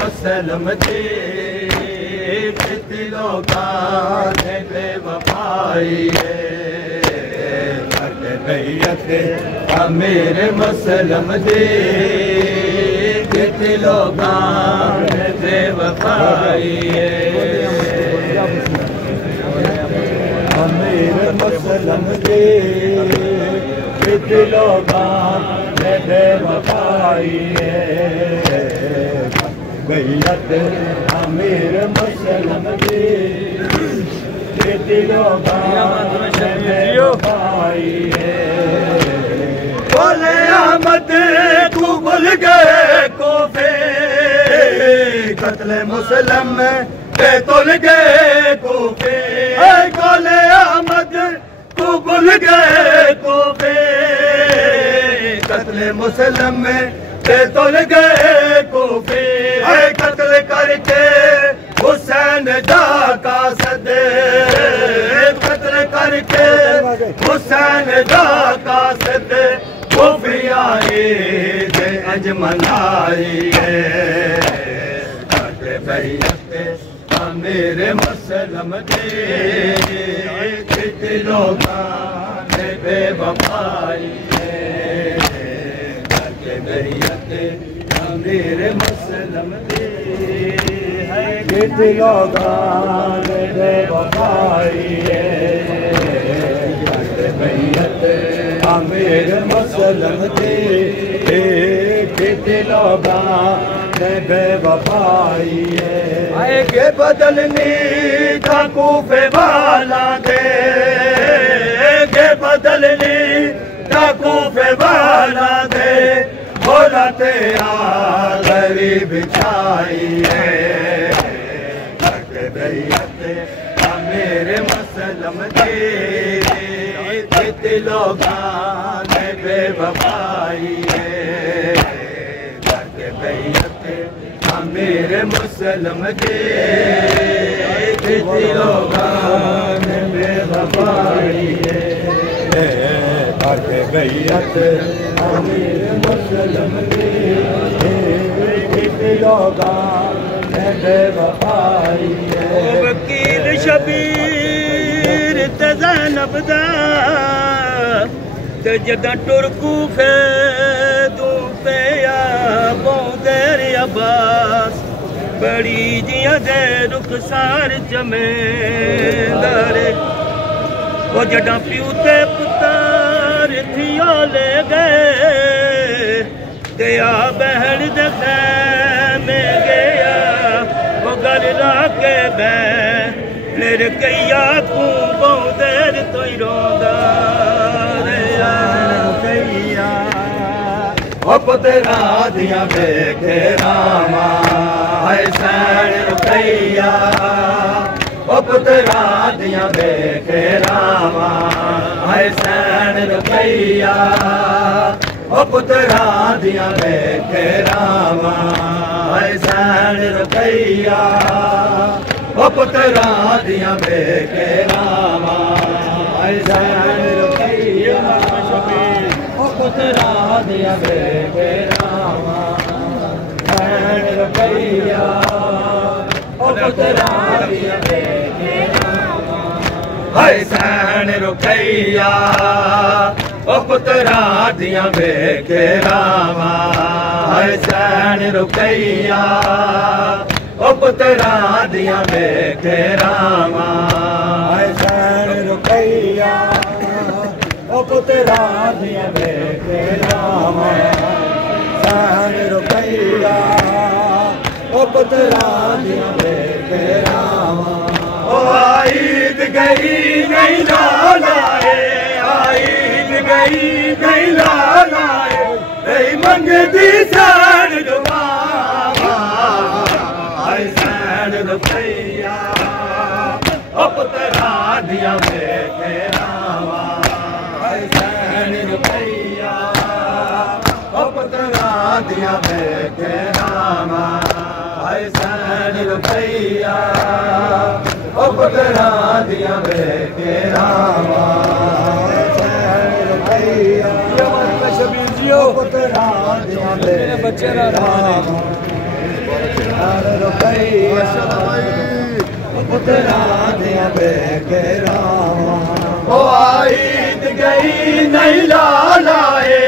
मुसलम दे दिलों का बेवफाई है बैयत मेरे मुसलम दे दिलों का बेवफाई है मेरे मुसलम दे दिलों का बेवफाई है बैयत मेरे मुसलम दे दिलों का बेवफाई है बोले अहमद तू भूल गए कोफे कत्ल मुसलम पे तुल गए कोफे बोले अहमद तू भूल गए कोफे कत्ल मुसलम पे तुल गए कोफे कत्ल करके हुसैन दा का सदे कत्ल करके हुसैन दा का सदे कोफियाए दे अजमनाई बैयत मेरे मुसलम दे दिलों का बेवफाई बैयत मेरे मुसलम दे दिलों का बेवफाई बैयत मेरे मुसलम दे दिलों का बेवफाई आएगे बदलनी का कूफे वाला दे बदलनी का कूफे वाला दे बोला तेरा गरीब छाई है बैयत मेरे मुसलम दे दिलों का बेवफाई है बैयत मेरे मुसलम दे दिलों का बेवफाई है बैयत मेरे मुसलम दे दिलों का बेवफाई है वकील शबीर ते ज़ैनब दा ते जदा टुरकू फे दूं पे आ बौदेर अब्बास बड़ी जिया दे रुखसार जमेंदारे वो जदा प्यू ते पुतार थियो ले गए ते आ बहन दे खैमे गया वो गल राके बै मेरे कैया को बौदेर तो ही रोंदा पुतरा दिया बेखे रामा है सैन रुकैया पुतरा दिया बेखे रामा है सैन रुकैया पुतरा दिया बेखे रामा है सैन रुकैया पुतरा दिया बेखे रामा है सैन रुकैया पुतरा दिया बेखे रामा सैन रुकैया पुतरा दिया बेखे रामा है सैन रुकैया पुतरा दिया बेखे रामा है सैन रुकैया पुतरा दिया बेखे रामा है सैन रुकैया पुतरा दिया बेखे रामा सैन रुकैया पुतरा दिया बेखे रामा ईद गई नहीं लाए ईद गई नहीं लाए नहीं मंगती सैन दुआ सैन रुकैया पुतरा दिया बेखे रामा सैन रुकैया पुतरा दिया बेखे रामा सैन रुकैया पुतरा दिया बेखे रामा सैन रुकैया शबीर जियो पुतरा दिया बेखे रामा पुत्रा दिया बेकेरावा ओ आईद गई नहीं लाए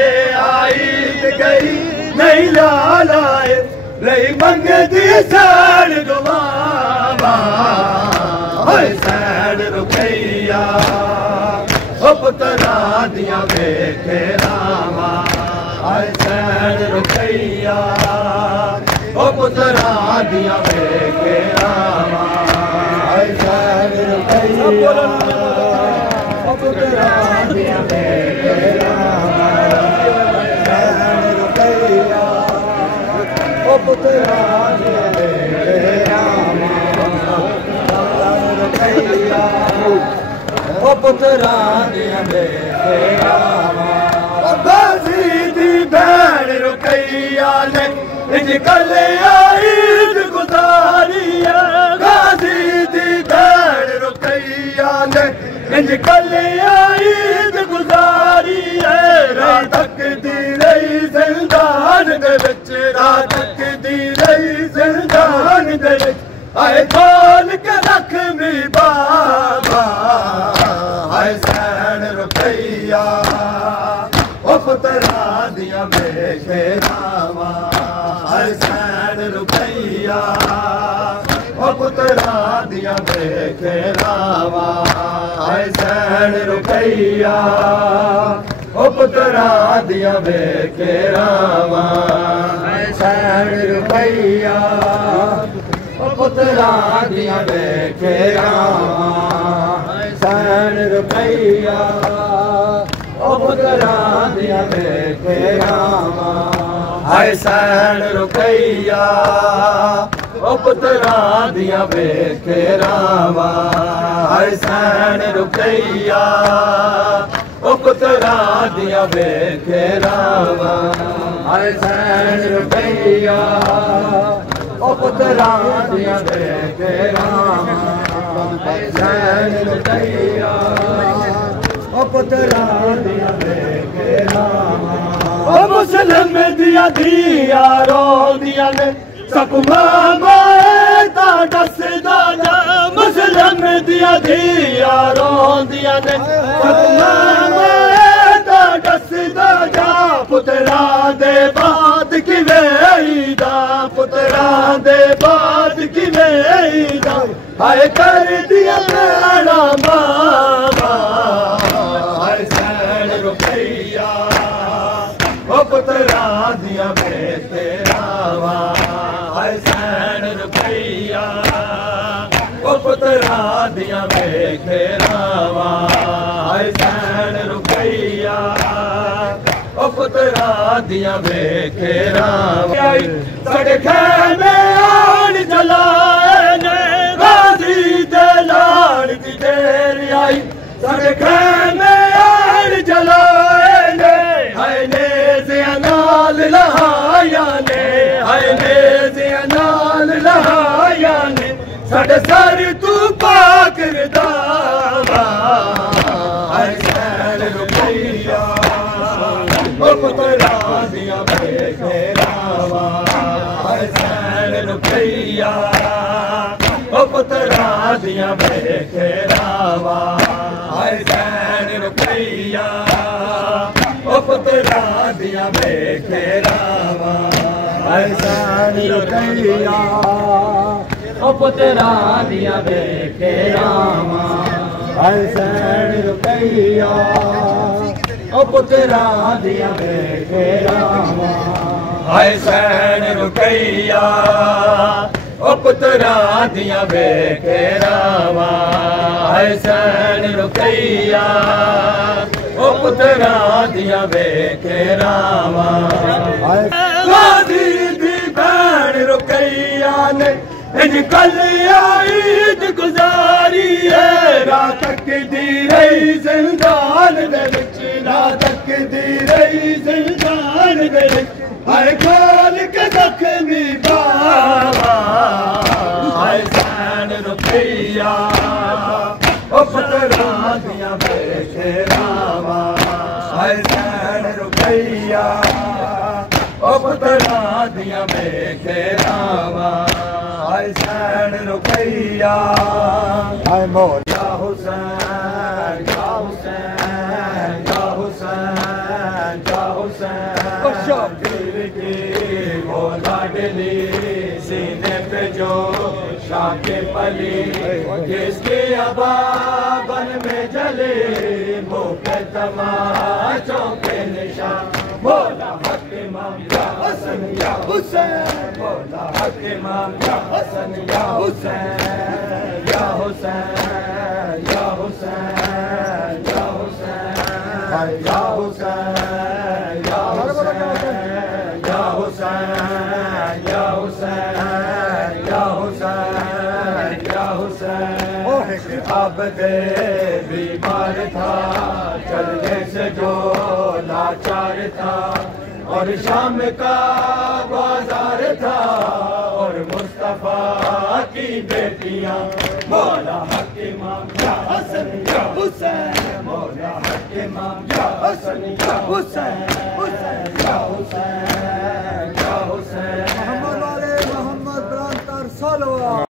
आईद गई नहीं लाए लई मंगदी सैन दुआवा सैन रुकैया ओ पुत्रा दिया बेकेरावा सैन रुकैया ओ पुत्रा दिया बेकेरावा सैन रुकैया ओ पुत्रा दिया बेकेरावा सैन रुकैया ओ पुत्रा दिया बेकेरावा सैन रुकैया ओ पुत्रा दिया बेकेरावा गाजी दी भैन रुकैया ने इंज कले ईद गुजारी गाजी दी भैन रुकैया ने इंज कले ईद गुजारी रात तक दी रही जिंदान दे विच रात तक दी रही जिंदान दे विच आए खोल के रख मी बाबा आए सैन रुकैया ओ पुत्रा दिया बेकेरावा आए सैन रुकैया ओ पुत्रा दिया बेकेरावा आए सैन रुकैया ओ पुत्रा दिया बेकेरावा आए सैन रुकैया ओ पुत्रा दिया बेकेरावा सैन रुकैया ओ पुत्रा दिया बेकेरावा हाय सैन रुकैया ओ पुत्रा दिया बेकेरावा हाय सैन रुकैया ओ पुत्रा दिया बेकेरावा हाय सैन रुकैया ओ पुत्रा दिया बेकेरावा हाय सैन रुकैया ओ पुत्रा दिया बेकेरावा ओ मुसलम दिया दिया रो दिया ने सकमा माता दसदा जा मुसलम दिया दिया रो दिया ने सकमा माता दसदा जा पुत्रा दे बाद किवेईदा पुत्रा दे बाद किवेईदा हाय कर दिया मेरा बाबा हाय सैन रुकैया ओ पुत्रा दिया बेकेरावा हाय सैन रुकैया ओ पुत्रा दिया बेकेरावा हाय सैन रुकैया ओ पुत्रा दिया बेकेरावा साडे खैमे आन जलाए ने गाजी दे लाड़ दी देर आई साडे खैमे आन जलाए ने हाय ने ज़ियानाल लहाया ने हाय ने ज़ियानाल लहाया ने साडे सर तू पाक दावा हाय सैन रुकैया ओ पुत्रा दिया बेकेरावा हाय सैन रुकैया ओ पुत्रा दिया बेकेरावा हाय सैन रुकैया ओ पुत्रा दिया बेकेरावा हाय सैन रुकैया ओ पुत्रा दिया बेकेरावा हाय सैन रुकैया ओ पुत्रा दिया बेकेरावा हाय सैन रुकैया ओ पुत्रा दिया बेकेरावा हाय सैन रुकैया ओ पुत्रा दिया बेकेरावा गाजी दी भैन रुकैया ने इंज कल ईद गुजारी रात तक दी रही जिंदान दे विच रात तक दी रही जिंदान दे विच हाय खोल के जख्मी बाबा हाय सैन रुकैया ओ पुत्रा दिया बेकेरावा हाय सैन रुकैया ओ पुत्रा दिया बेकेरावा या हाय मौला हुसैन या हुसैन या हुसैन या हुसैन दिल की मौला डली सीने पे जो शाके पली जिसकी अबाबन में जले मुँह पे तमाचों के निशान मौला हक इमाम या हसन या हुसैन मौला हक इमाम या हसन या हुसैन या हुसैन या हुसैन या हुसैन या हुसैन या हुसैन या हुसैन या हुसैन या हुसैन या हुसैन अब दे बीमार था चलने से जो लाचार था और शाम का बाजार था और मुस्तफा की बेटियां मौला हक इमाम या हसन या हुसैन मौला हक इमाम या हसन या हुसैन हुसैन या हुसैन